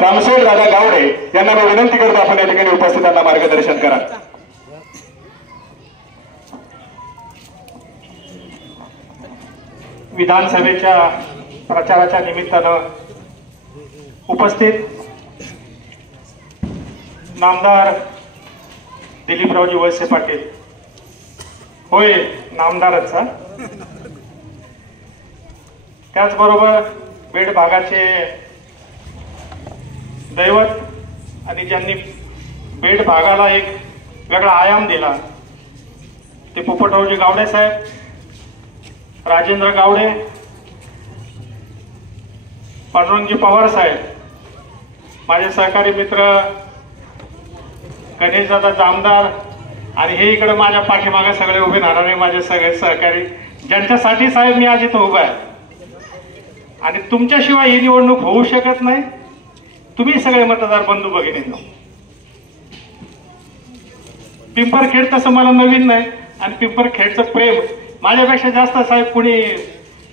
रामशेठ दादा गावडे यांना मी विनंती करतो आपण या ठिकाणी उपस्थितांना मार्गदर्शन करा। विधानसभेच्या प्रचाराच्या निमित्तानं उपस्थित नामदार दिलीपरावजी वळसे पाटील, होय नामदारच, त्याचबरोबर बेड भागाचे दैवत आणि ज्यांनी बेड भागाला एक वेगळा आयाम दिला ते पोपटरावजी गावडे साहेब, राजेंद्र गावडे, पांडुरंगजी पवार साहेब, माझे सहकारी मित्र गणेशदादा जामदार आणि हे इकडे माझ्या पाठीमागे सगळे उभे राहणारे माझे सगळे सहकारी, ज्यांच्यासाठी साहेब मी आज इथं उभा आहे। आणि तुमच्याशिवाय ही निवडणूक होऊ शकत नाही। तुम्ही सगळे मतदार बंधू भगिनींनो, पिंपरखेड तसं मला नवीन नाही आणि पिंपरखेडचं प्रेम माझ्यापेक्षा जास्त साहेब कुणी,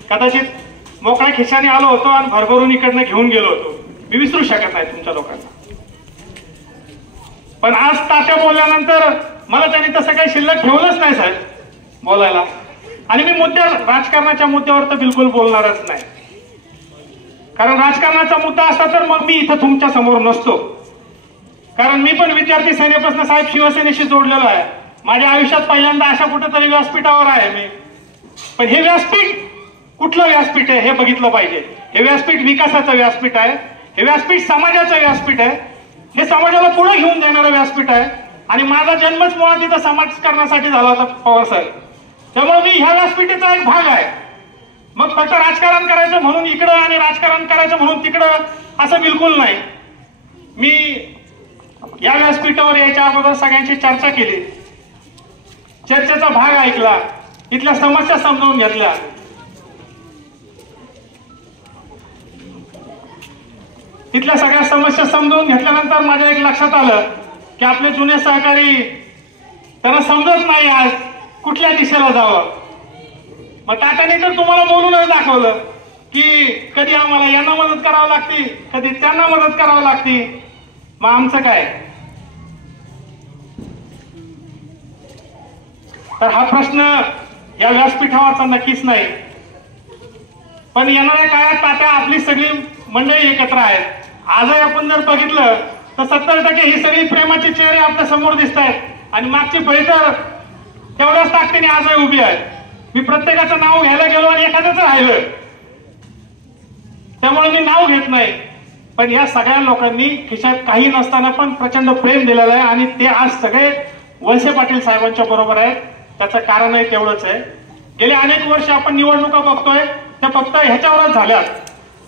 कदाचित मोकळ्या खिशाने आलो होतो आणि भरभरून इकडनं घेऊन गेलो होतो, मी विसरू शकत नाही तुमच्या लोकांना। पण आज तात्या बोलल्यानंतर मला त्यांनी तसं काही शिल्लक ठेवलंच नाही साहेब बोलायला, आणि मी राजकारणाच्या मुद्द्यावर तर बिलकुल बोलणारच नाही, कारण राजकारणाचा मुद्दा असता तर मग मी इथं तुमच्या समोर नसतो। कारण मी पण विद्यार्थी सेनेपासून साहेब शिवसेनेशी जोडलेलो आहे, माझ्या आयुष्यात पहिल्यांदा अशा कुठेतरी व्यासपीठावर आहे मी। पण हे व्यासपीठ कुठलं व्यासपीठ आहे हे बघितलं पाहिजे। हे व्यासपीठ विकासाचं व्यासपीठ आहे, हे व्यासपीठ समाजाचं व्यासपीठ आहे, हे समाजाला पुढे घेऊन जाणारं व्यासपीठ आहे। आणि माझा जन्मच मुळात इथं समाजकारणासाठी झाला होता पवार साहेब, त्यामुळे मी ह्या व्यासपीठाचा एक भाग आहे। मग फक्त राजकारण करायचं म्हणून इकडं आणि राजकारण करायचं म्हणून तिकडं असं बिलकुल नाही। मी या व्यासपीठावर यायच्या अगोदर सगळ्यांची चर्चा केली, चर्चेचा भाग ऐकला, इथल्या समस्या समजून घेतल्या। इथल्या सगळ्या समस्या समजून घेतल्यानंतर माझ्या एक लक्षात आलं की आपले जुने सहकारी त्यांना समजत नाही आज कुठल्या दिशेला जावं। मग तात्याने तर तुम्हाला बोलूनच दाखवलं की कधी आम्हाला यांना मदत करावी लागते, कधी त्यांना मदत करावी लागते, मग आमचं काय? तर हा प्रश्न या व्यासपीठावरचा नक्कीच नाही, पण येणाऱ्या काळात तात्या आपली सगळी मंडळी एकत्र आहेत। आजही आपण जर बघितलं तर 70% ही सगळी प्रेमाचे चेहरे आपल्या समोर दिसत आहेत आणि मागची फळी तर तेवढ्याच ताकदीने आजही उभी आहे। मी प्रत्येकाचं नाव घ्यायला गेलो आणि एखाद्याच राहिलं, त्यामुळे मी नाव घेत नाही, पण या सगळ्या लोकांनी खिशात काही नसताना पण प्रचंड प्रेम दिलेलं आहे आणि ते आज सगळे वळसे पाटील साहेबांच्या बरोबर आहेत। त्याचं कारणही तेवढंच आहे, गेले अनेक वर्ष आपण निवडणुका बघतोय त्या फक्त ह्याच्यावरच झाल्यात।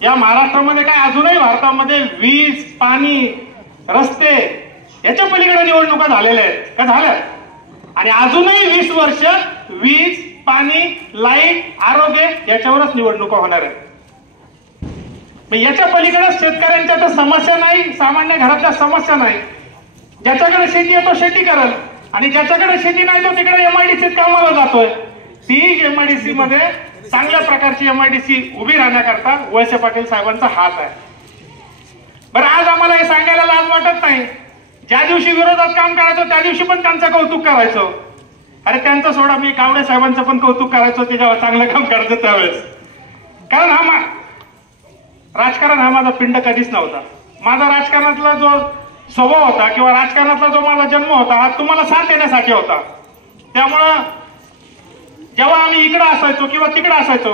या महाराष्ट्रामध्ये काय अजूनही भारतामध्ये वीज, पाणी, रस्ते याच्या पलीकडे निवडणुका झालेल्या आहेत का? झाल्यात। आणि अजूनही 20 वर्ष वीज, पाणी, लाईट, आरोग्य याच्यावरच निवडणुका होणार आहेत। याच्या पलीकडे शेतकऱ्यांच्या तर समस्या नाही, सामान्य घरातल्या समस्या नाही। ज्याच्याकडे शेती आहे तो शेती करेल आणि ज्याच्याकडे शेती नाही तो तिकडे MIDC कामाला जातोय। ती MIDC मध्ये चांगल्या प्रकारची MIDC उभी राहण्याकरता वळसे पाटील साहेबांचा हात आहे। बरं, आज आम्हाला हे सांगायला लाज वाटत नाही, ज्या दिवशी विरोधात काम करायचं त्या दिवशी पण त्यांचं कौतुक करायचं। अरे त्यांचं सोडा, मी गावडे साहेबांचं पण कौतुक करायचो ते जेव्हा चांगलं काम करायचं त्यावेळेस, कारण राजकारण हा माझा पिंड कधीच नव्हता। माझा राजकारणातला जो स्वभाव होता किंवा राजकारणातला जो माझा जन्म होता हा तुम्हाला साथ देण्यासाठी होता। त्यामुळं जेव्हा आम्ही इकडे असायचो किंवा तिकडे असायचो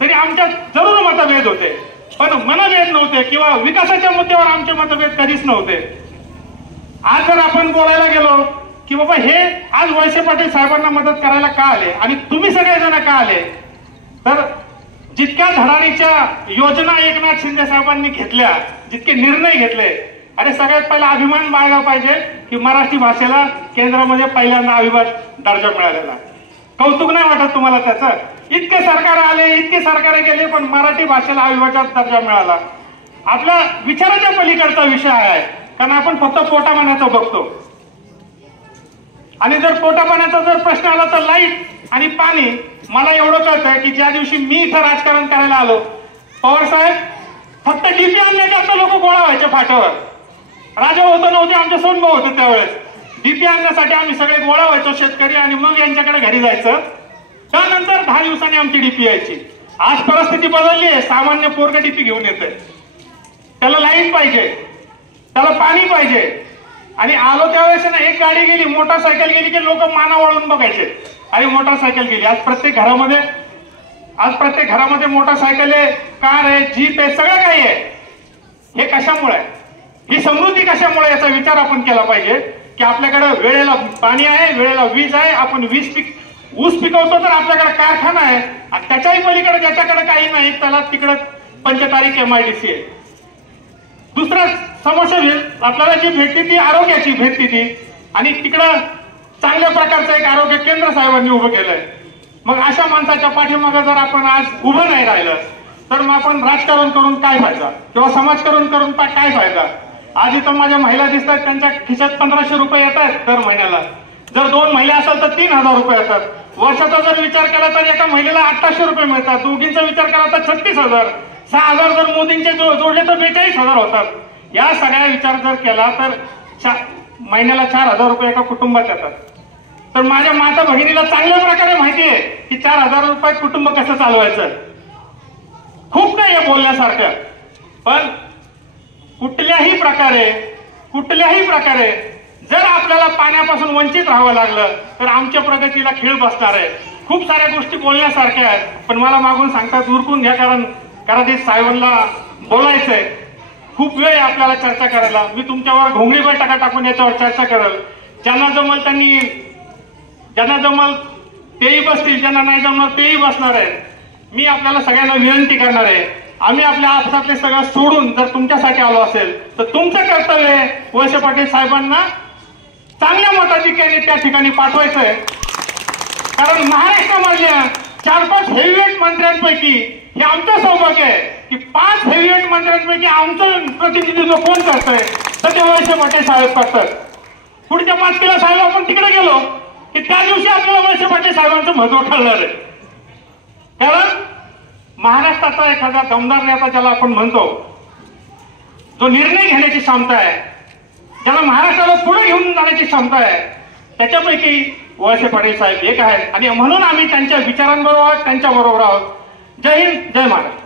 तरी आमच्यात जरूर मतभेद होते, पण मनभेद नव्हते किंवा विकासाच्या मुद्द्यावर आमचे मतभेद कधीच नव्हते। आज जर आपण बोलायला गेलो की बाबा हे आज वळसे पाटील साहेबांना मदत करायला का आले आणि तुम्ही सगळेजण का आले, तर जितक्या धडाडीच्या योजना एकनाथ शिंदे साहेबांनी घेतल्या, जितके निर्णय घेतले, अरे सगळ्यात पहिला अभिमान बाळगला पाहिजे की मराठी भाषेला केंद्रामध्ये पहिल्यांदा अविभाज्य दर्जा मिळालेला। कौतुक नाही वाटत तुम्हाला त्याचं? इतके सरकार आले, इतके सरकार गेले, पण मराठी भाषेला अविभाज्य दर्जा मिळाला। आपल्या विचाराच्या पलीकडचा विषय आहे, कारण आपण फक्त पोटामानाचं बघतो। आणि जर पोटापाण्याचा जर प्रश्न आला तर लाईट आणि पाणी. मला एवढं कळतंय की ज्या दिवशी मी इथं राजकारण करायला आलो, पवार साहेब फक्त डीपी आणण्याकरता लोक गोळा व्हायचे फाट्यावर. राजा होतो नव्हते, आमचे सोनभाऊ होते त्यावेळेस. डीपी आणण्यासाठी आम्ही सगळे गोळा व्हायचो शेतकरी आणि मग यांच्याकडे घरी जायचं. त्यानंतर 10 दिवसांनी आमची डीपी यायची. आज परिस्थिती बदलली आहे. सामान्य पोरग डीपी घेऊन येते. त्याला लाईट पाहिजे, त्याला पाणी पाहिजे. आणि आलो त्यावेळेस ना एक गाडी गेली, मोटरसायकल गेली की लोक माना वळून बघायचे, अरे मोटरसायकल गेली. आज प्रत्येक घरामध्ये मोटरसायकल आहे, कार आहे, जीप आहे, सगळं काही आहे. हे कशामुळे आहे? ही समृद्धी कशामुळे? याचा विचार आपण केला पाहिजे की आपल्याकडे वेळेला पाणी आहे, वेळेला वीज आहे. आपण ऊस पिकवतो तर आपल्याकडे कारखाना आहे, आणि त्याच्याही पलीकडे ज्याच्याकडे काही नाही त्याला तिकडे पंचतारीख MIDC आहे. दुसरा समस्या आपल्याला जी भेटते ती आरोग्याची भेटते ती, आणि तिकडं चांगल्या प्रकारचं एक आरोग्य केंद्र साहेबांनी उभं केलंय. मग अशा माणसाच्या पाठीमागे जर आपण आज उभं नाही राहिलं तर मग आपण राजकारण करून काय फायदा, किंवा समाजकारण करून काय फायदा? आज इथं माझ्या महिला दिसतात, त्यांच्या खिशात 1500 रुपये येत आहेत दर महिन्याला. जर 2 महिला असेल तर 3000 रुपये येतात. वर्षाचा जर विचार केला तर एका महिलेला 800 रुपये मिळतात. दोघींचा विचार केला तर 36,000. 6,000 जर मोदींचे जोडले तर 42,000 होतात. या सगळ्या विचार जर केला तर महिन्याला 4,000 रुपये एका कुटुंबात येतात. तर माझ्या माता भगिनीला चांगल्या प्रकारे माहिती आहे की 4,000 रुपये कुटुंब कसं चालवायचं. खूप नाही आहे बोलण्यासारखं, पण कुठल्याही प्रकारे जर आपल्याला पाण्यापासून वंचित राहावं लागलं तर आमच्या प्रगतीला खीळ बसणार आहे. खूप साऱ्या गोष्टी बोलण्यासारख्या आहेत, पण मला मागून सांगतात उरकून घ्या, कारण कराधीश साहेबांना बोलायचंय. खूप वेळ आहे आपल्याला चर्चा करायला. मी तुमच्यावर घोंगडीवर टाका टाकून याच्यावर चर्चा करेल. ज्यांना जमल तेही बसतील, ज्यांना नाही जमणार तेही बसणार आहेत. मी आपल्याला सगळ्यांना विनंती करणार आहे, आम्ही आपल्या आपसातले सगळं सोडून जर तुमच्यासाठी आलो असेल तर तुमचं कर्तव्य आहे वळसे पाटील साहेबांना चांगल्या मताधिक्याने त्या ठिकाणी पाठवायचंय. कारण महाराष्ट्रामधल्या 4-5 हेवीवेट मंत्र्यांपैकी हे आमचं सौभाग्य आहे की 5 हेवीवेट मंत्र्यांपैकी आमचं प्रतिनिधित्व कोण करतंय तर ते वळसे पाटील साहेब करतात. पुढच्या 5 किलो साहेब आपण तिकडे गेलो की त्या दिवशी आपल्याला वळसे पाटील साहेबांचं महत्व कळणार आहे. कारण महाराष्ट्राचा एखादा दमदार नेता ज्याला आपण म्हणतो, जो निर्णय घेण्याची क्षमता आहे, ज्याला महाराष्ट्राला पुढे घेऊन जाण्याची क्षमता आहे, त्याच्यापैकी वळसे पाटील साहेब एक आहेत. आणि म्हणून आम्ही त्यांच्या विचारांबरोबर त्यांच्या बरोबर आहोत. जय हिंद, जय महाराष्ट्र.